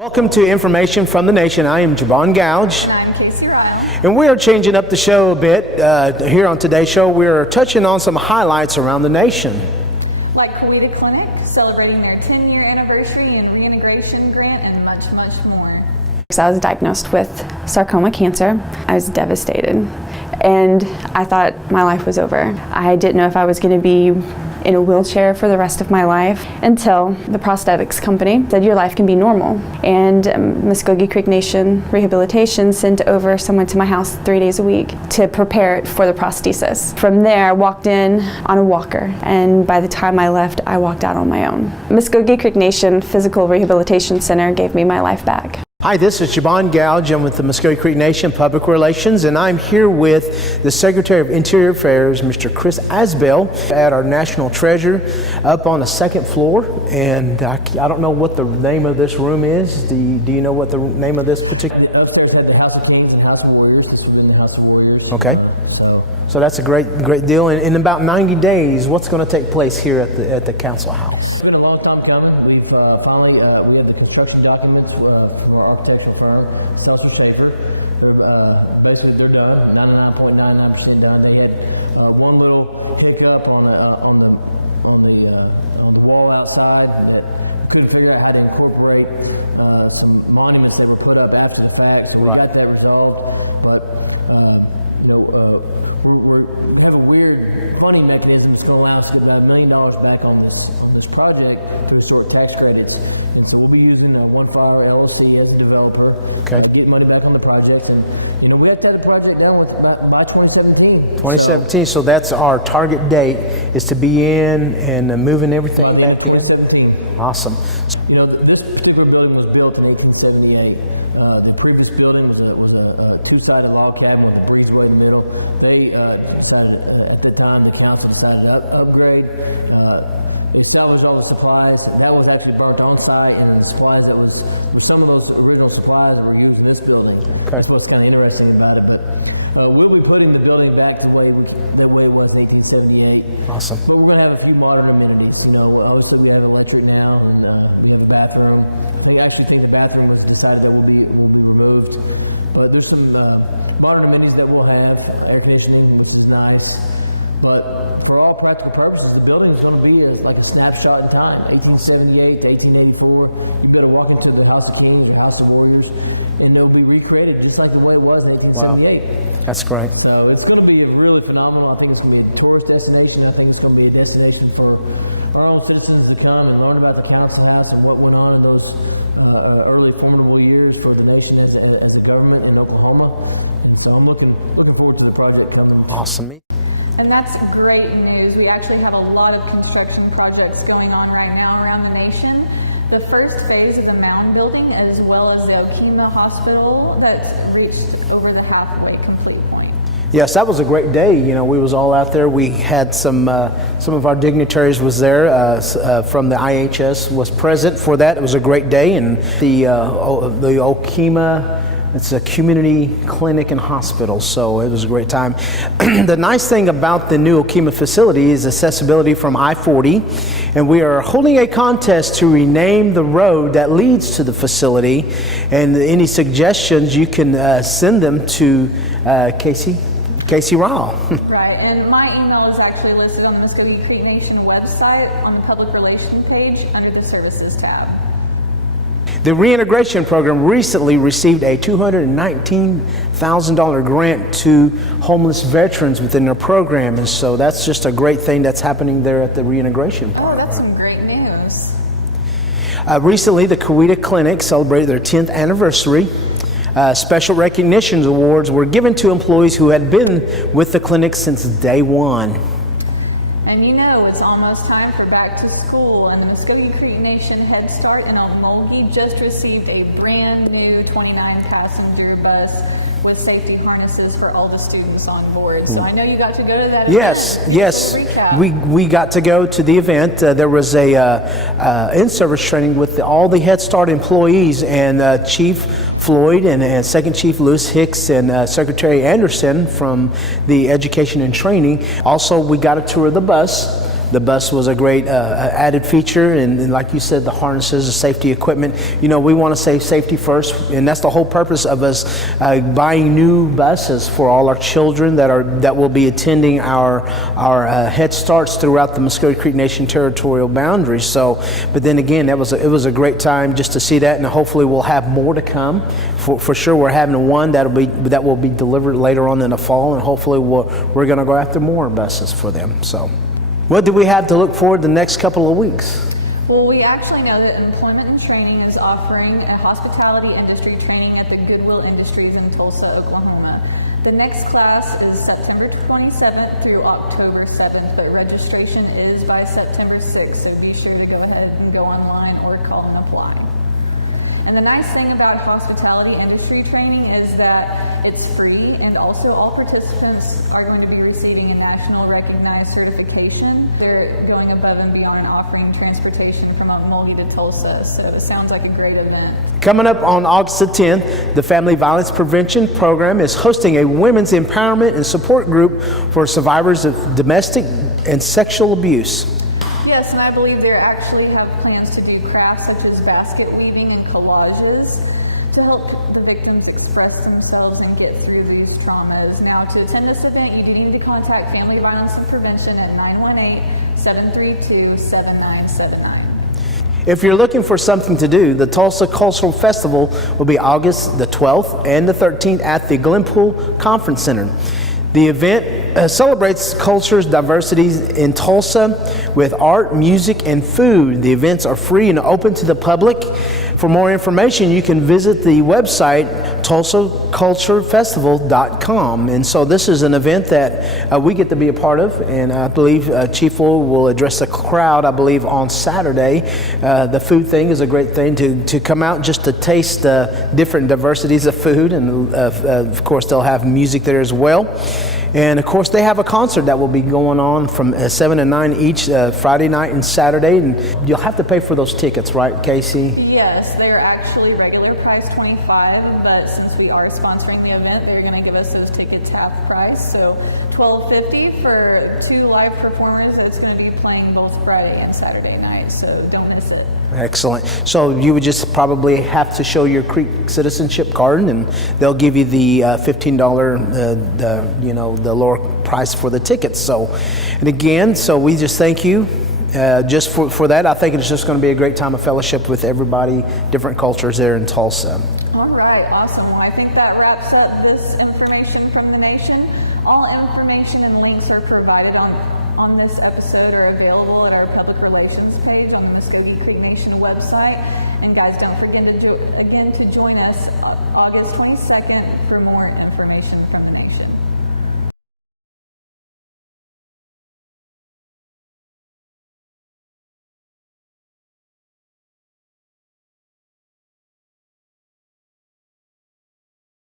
Welcome to Information from the Nation. I am Geebon Gouge. And I'm Kacie Ryal. And we are changing up the show a bit. Here on today's show, we're touching on some highlights around the nation. Like Kacie Clinic, celebrating their 10-year anniversary and reintegration grant, and much, much more. I was diagnosed with sarcoma cancer. I was devastated, and I thought my life was over. I didn't know if I was going to be in a wheelchair for the rest of my life until the prosthetics company said your life can be normal. And Muscogee Creek Nation Rehabilitation sent over someone to my house 3 days a week to prepare it for the prosthesis. From there, I walked in on a walker, and by the time I left, I walked out on my own. Muscogee Creek Nation Physical Rehabilitation Center gave me my life back. Hi, this is Geebon Gouge. I'm with the Muscogee Creek Nation Public Relations, and I'm here with the Secretary of Interior Affairs, Mr. Chris Asbell, at our National Treasure up on the second floor. And I don't know what the name of this room is. Do you know what the name of this particular? The upstairs had the House of Kings and House of Warriors. This would have been the House of Warriors. Okay. So that's a great deal. And in about 90 days, what's going to take place here at the Council House? it's been a long time coming. We've finally we have the construction documents from our architectural firm, Seltzer Schaefer. They're they're done, 99.99% done. They had one little hiccup on the wall outside that we couldn't figure out how to incorporate some monuments that were put up after the fact. So we got that resolved, but we have a weird, funny mechanism that's going to allow us to get about $1 million back on this project through historic tax credits, and so we'll be using One Fire LLC as a developer, get money back on the project, and we have to have the project done by 2017. 2017. So that's our target date, is to be in and moving everything by the end of 2017. Awesome. This particular building was built in 1878. The previous building was a two-sided log cabin with a breezeway in the middle. They decided at that time, the council decided to upgrade. They salvaged all the supplies. That was actually burnt on site, and then the supplies that were some of those original supplies that were used in this building. That's what's kind of interesting about it. But we'll be putting the building back the way it was in 1878. Awesome. But we're going to have a few modern amenities. Obviously we have electric now, and we have a bathroom. I actually think the bathroom was decided that will be removed. But there's some modern amenities that we'll have, air conditioning, which is nice. But for all practical purposes, the building is going to be like a snapshot in time, 1878 to 1884. You better walk into the House of Kings or House of Warriors, and it will be recreated just like the way it was in 1878. Wow. That's great. So it's going to be really phenomenal. I think it's going to be a tourist destination. I think it's going to be a destination for our own citizens to come and learn about the Council House and what went on in those early formidable years for the nation as a government in Oklahoma. And so I'm looking forward to the project coming. Awesome. And that's great news. We actually have a lot of construction projects going on right now around the nation. The first phase of the Mound building, as well as the Okemah Hospital, that's reached over the halfway complete point. Yes, that was a great day. We was all out there. We had some of our dignitaries was there from the IHS was present for that. It was a great day, and the Okemah, it's a community clinic and hospital, so it was a great time. The nice thing about the new Okemah facility is accessibility from I-40, and we are holding a contest to rename the road that leads to the facility. And any suggestions, you can send them to Kacie Ryal. Right, and my email is actually listed on the Muscogee Creek Nation website on the Public Relations page under the Services tab. The reintegration program recently received a $219,000 grant to homeless veterans within their program, and so that's just a great thing that's happening there at the reintegration. Oh, that's some great news. Recently, the Kacie Clinic celebrated their 10th anniversary. Special recognitions awards were given to employees who had been with the clinic since day one. And it's almost time for back to school, and the Muscogee Creek Nation Head Start in Muscogee just received a brand new 29-passenger bus with safety harnesses for all the students on board. So I know you got to go to that event. Yes. Give us a little recap. We got to go to the event. There was a in-service training with all the Head Start employees, and Chief Floyd and Second Chief Lewis Hicks and Secretary Anderson from the Education and Training. Also, we got a tour of the bus. The bus was a great added feature, and like you said, the harnesses, the safety equipment. You know, we want to say safety first, and that's the whole purpose of us buying new buses for all our children that will be attending our Head Starts throughout the Muscogee Creek Nation territorial boundaries. So, but then again, it was a great time just to see that, and hopefully we'll have more to come. For sure, we're having one that will be delivered later on in the fall, and hopefully we're going to go after more buses for them. So, what do we have to look forward to the next couple of weeks? Well, we actually know that Employment and Training is offering a hospitality industry training at the Goodwill Industries in Tulsa, Oklahoma. The next class is September 27th through October 7th, but registration is by September 6th, so be sure to go ahead and go online or call and apply. And the nice thing about hospitality industry training is that it's free, and also all participants are going to be receiving a national recognized certification. They're going above and beyond and offering transportation from Muscogee to Tulsa, so it sounds like a great event. Coming up on August the 10th, the Family Violence Prevention Program is hosting a women's empowerment and support group for survivors of domestic and sexual abuse. Yes, and I believe they actually have plans to do crafts such as basket weaving and collages to help the victims express themselves and get through these traumas. Now, to attend this event, you do need to contact Family Violence and Prevention at 918-732-7979. If you're looking for something to do, the Tulsa Cultural Festival will be August the 12th and the 13th at the Glenpool Conference Center. The event celebrates culture's diversities in Tulsa with art, music, and food. The events are free and open to the public. For more information, you can visit the website tulsaculturefestival.com. And so this is an event that we get to be a part of, and I believe Chief Lloyd will address the crowd, I believe, on Saturday. The food thing is a great thing to come out just to taste different diversities of food, and of course they'll have music there as well. And of course, they have a concert that will be going on from 7 to 9 each Friday night and Saturday. And you'll have to pay for those tickets, right, Kacie? Yes, they are actually regular price $25, but since we are sponsoring the event, they're going to give us those tickets half price. So $12.50 for 2 live performers that's going to be playing both Friday and Saturday night. So don't miss it. Excellent. So you would just probably have to show your Creek citizenship card, and they'll give you the $15, the lower price for the tickets. So, and again, so we just thank you just for that. I think it's just going to be a great time of fellowship with everybody, different cultures there in Tulsa. All right, awesome. Well, I think that wraps up this information from the nation. All information and links are provided on this episode are available at our public relations page on the Muscogee Creek Nation website. And guys, don't forget to join us August 22nd for more information from the nation.